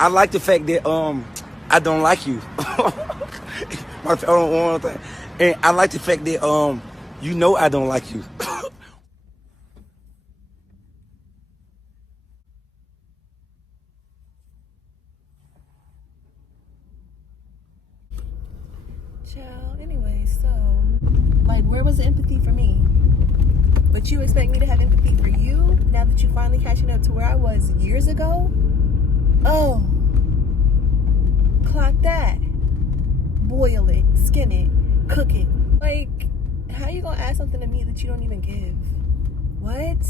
I like the fact that I don't like you. One thing. And I like the fact that you know I don't like you. Child, anyway, so, like, where was the empathy for me? But you expect me to have empathy for you now that you finally catching up to where I was years ago? Oh, clock that. Boil it, skin it, cook it. Like, how you gonna add something to me that you don't even give? What?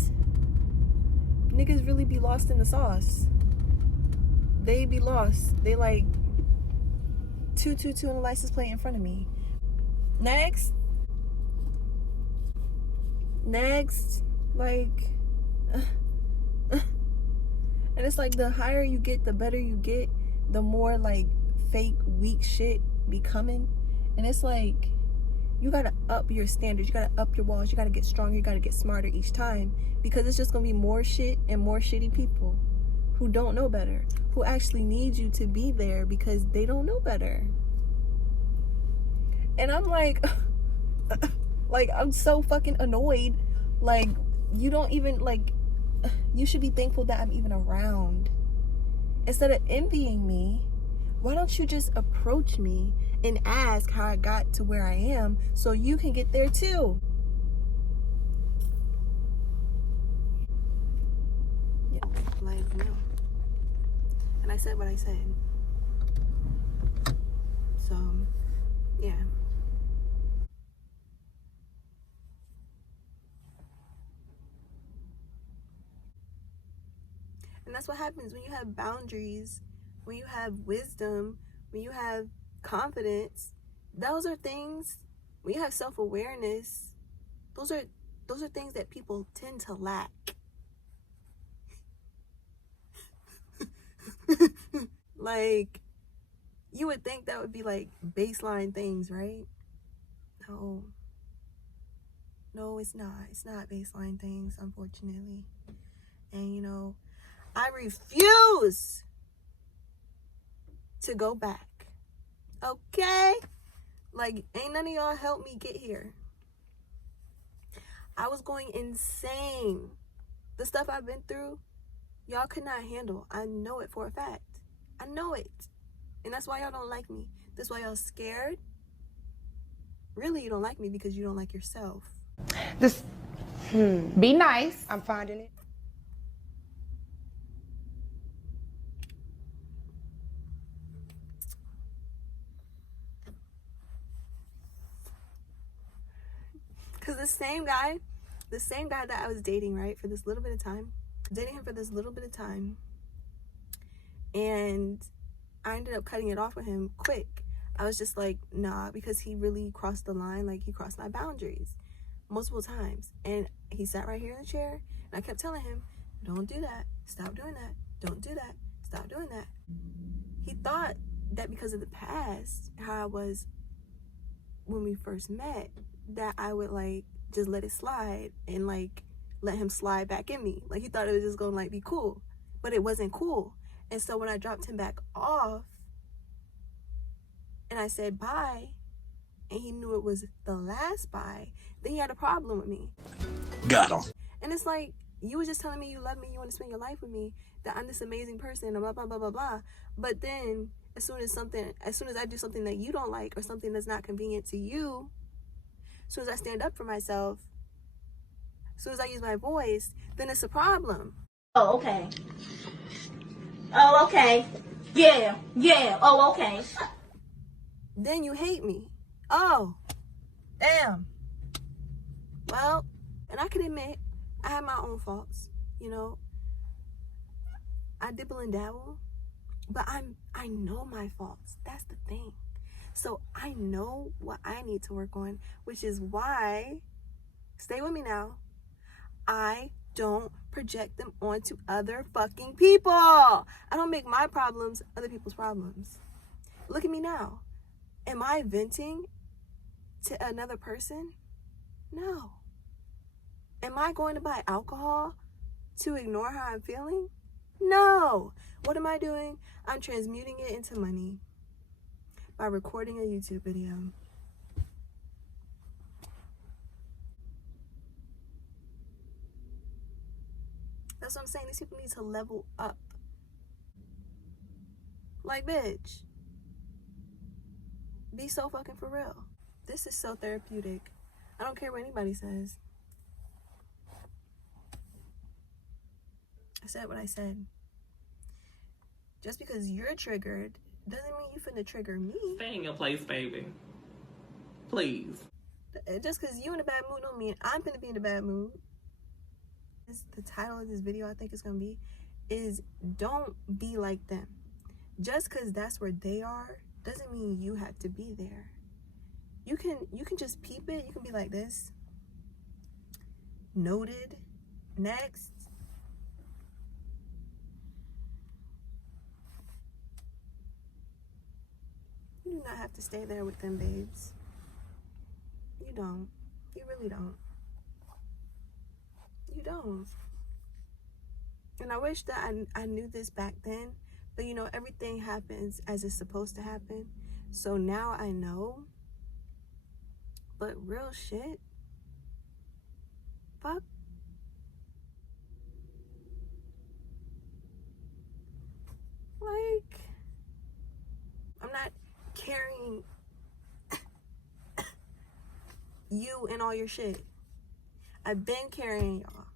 Niggas really be lost in the sauce. They be lost. They like 222 on the license plate in front of me. Next. Like, and it's like the higher you get, the better you get, the more like fake weak shit be coming. And it's like, you gotta up your standards, you gotta up your walls, you gotta get stronger, you gotta get smarter each time, because it's just gonna be more shit and more shitty people who don't know better, who actually need you to be there because they don't know better. And I'm like, like, I'm so fucking annoyed. Like, you don't even, like, you should be thankful that I'm even around. Instead of envying me, why don't you just approach me and ask how I got to where I am so you can get there too? Yeah, like, no. And I said what I said. So, yeah. And that's what happens when you have boundaries, when you have wisdom, when you have confidence. Those are things, when you have self-awareness, those are things that people tend to lack. Like, you would think that would be like baseline things, right? No, it's not. It's not baseline things, unfortunately. And you know, I refuse to go back. Okay? Like, ain't none of y'all help me get here. I was going insane. The stuff I've been through, y'all could not handle. I know it for a fact. I know it. And that's why y'all don't like me. That's why y'all scared. Really, you don't like me because you don't like yourself. Be nice. I'm finding it. Because the same guy that I was dating, right, for this little bit of time, and I ended up cutting it off with him quick. I was just like, nah, because he really crossed the line. Like, he crossed my boundaries multiple times. And he sat right here in the chair, and I kept telling him, don't do that. Stop doing that. Don't do that. Stop doing that. He thought that because of the past, how I was when we first met, that I would like just let it slide and like let him slide back in me. Like, he thought it was just gonna like be cool, but it wasn't cool. And so when I dropped him back off and I said bye, and he knew it was the last bye, then he had a problem with me. Got him. And it's like, you were just telling me you love me, you want to spend your life with me, that I'm this amazing person, and blah blah blah blah blah. But then as soon as I do something that you don't like, or something that's not convenient to you, as soon as I stand up for myself, as soon as I use my voice, then it's a problem. Oh, okay. Oh, okay. Yeah. Oh, okay. Then you hate me. Oh, damn. Well, and I can admit, I have my own faults. You know, I dibble and dabble, but I know my faults. That's the thing. So I know what I need to work on, which is why, stay with me now, I don't project them onto other fucking people. I don't make my problems other people's problems. Look at me now. Am I venting to another person? No. Am I going to buy alcohol to ignore how I'm feeling? No. What am I doing? I'm transmuting it into money by recording a YouTube video. That's what I'm saying. These people need to level up. Like, bitch. Be so fucking for real. This is so therapeutic. I don't care what anybody says. I said what I said. Just because you're triggered doesn't mean you finna trigger me. Stay in your place, baby. Please. Just because you in a bad mood don't mean I'm finna be in a bad mood. The title of this video, I think it's gonna be, is don't be like them. Just because that's where they are doesn't mean you have to be there. You can just peep it. You can be like this. Noted. Next. You do not have to stay there with them, babes. You don't. You really don't. You don't. And I wish that I knew this back then. But you know, everything happens as it's supposed to happen. So now I know. But real shit. Fuck. Like, I'm not carrying you and all your shit. I've been carrying y'all.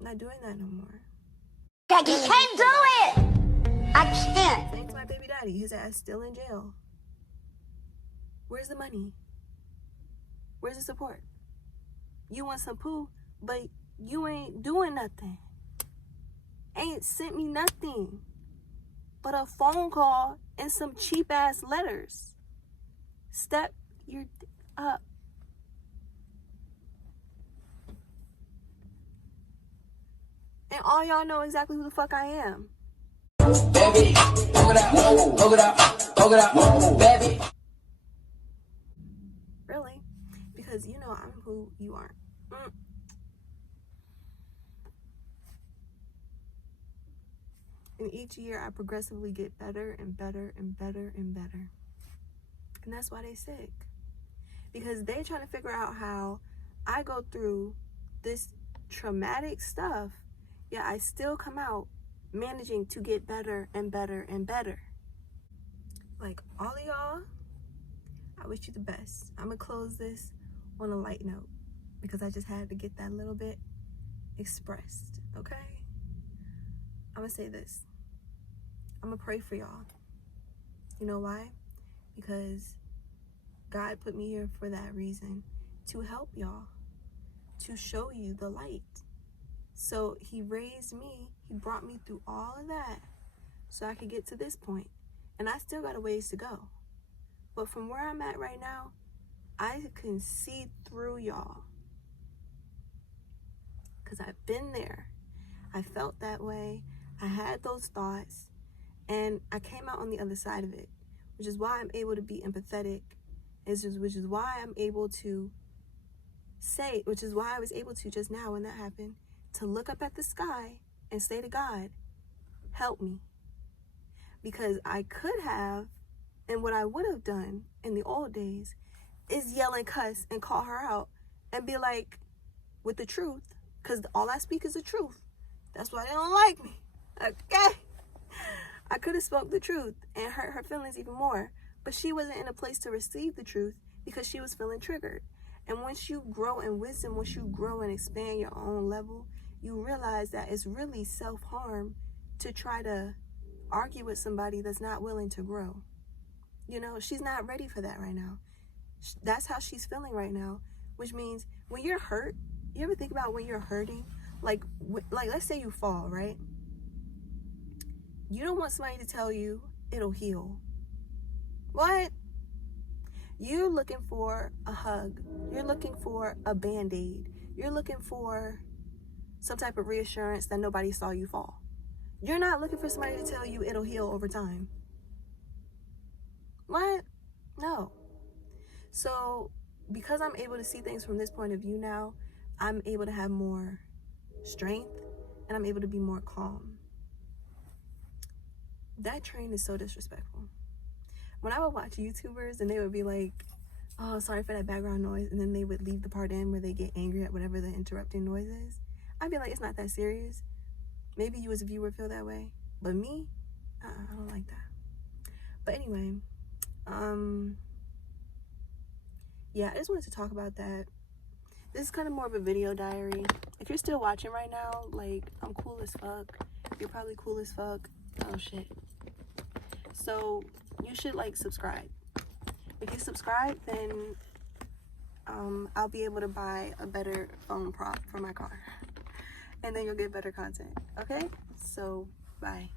I'm not doing that no more. I can't do it! I can't. Thanks to my baby daddy. His ass still in jail. Where's the money? Where's the support? You want some poo, but you ain't doing nothing. Ain't sent me nothing but a phone call and some cheap ass letters. Step your up. And all y'all know exactly who the fuck I am. Baby, poke it out, poke it out, poke it out, baby. Really? Because you know I'm who you aren't. And each year I progressively get better and better and better and better. And that's why they sick. Because they trying to figure out how I go through this traumatic stuff, yet I still come out managing to get better and better and better. Like, all of y'all, I wish you the best. I'm gonna close this on a light note because I just had to get that little bit expressed, okay? I'm gonna say this. I'm gonna pray for y'all. You know why? Because God put me here for that reason, to help y'all, to show you the light. So he raised me, he brought me through all of that so I could get to this point. And I still got a ways to go. But from where I'm at right now, I can see through y'all. Because I've been there. I felt that way. I had those thoughts. And I came out on the other side of it. Which is why I'm able to be empathetic. Which is why I'm able to say, which is why I was able to just now when that happened, to look up at the sky and say to God, help me. Because I could have, and what I would have done in the old days is yell and cuss and call her out and be like, with the truth, because all I speak is the truth. That's why they don't like me. Okay? I could have spoke the truth and hurt her feelings even more, but she wasn't in a place to receive the truth because she was feeling triggered. And once you grow in wisdom, once you grow and expand your own level, you realize that it's really self-harm to try to argue with somebody that's not willing to grow. You know, she's not ready for that right now. That's how she's feeling right now, which means when you're hurt, you ever think about when you're hurting? Like let's say you fall, right? You don't want somebody to tell you it'll heal. What? You're looking for a hug. You're looking for a Band-Aid. You're looking for some type of reassurance that nobody saw you fall. You're not looking for somebody to tell you it'll heal over time. What? No. So, because I'm able to see things from this point of view now, I'm able to have more strength and I'm able to be more calm. That train is so disrespectful. When I would watch YouTubers and they would be like, oh, sorry for that background noise, and then they would leave the part in where they get angry at whatever the interrupting noise is, I'd be like, it's not that serious. Maybe you as a viewer feel that way, but me, I don't like that. But anyway, yeah, I just wanted to talk about that. This is kind of more of a video diary. If you're still watching right now, like, I'm cool as fuck. You're probably cool as fuck. Oh shit. So you should like subscribe. If you subscribe, then I'll be able to buy a better phone prop for my car, and then you'll get better content. Okay, so bye.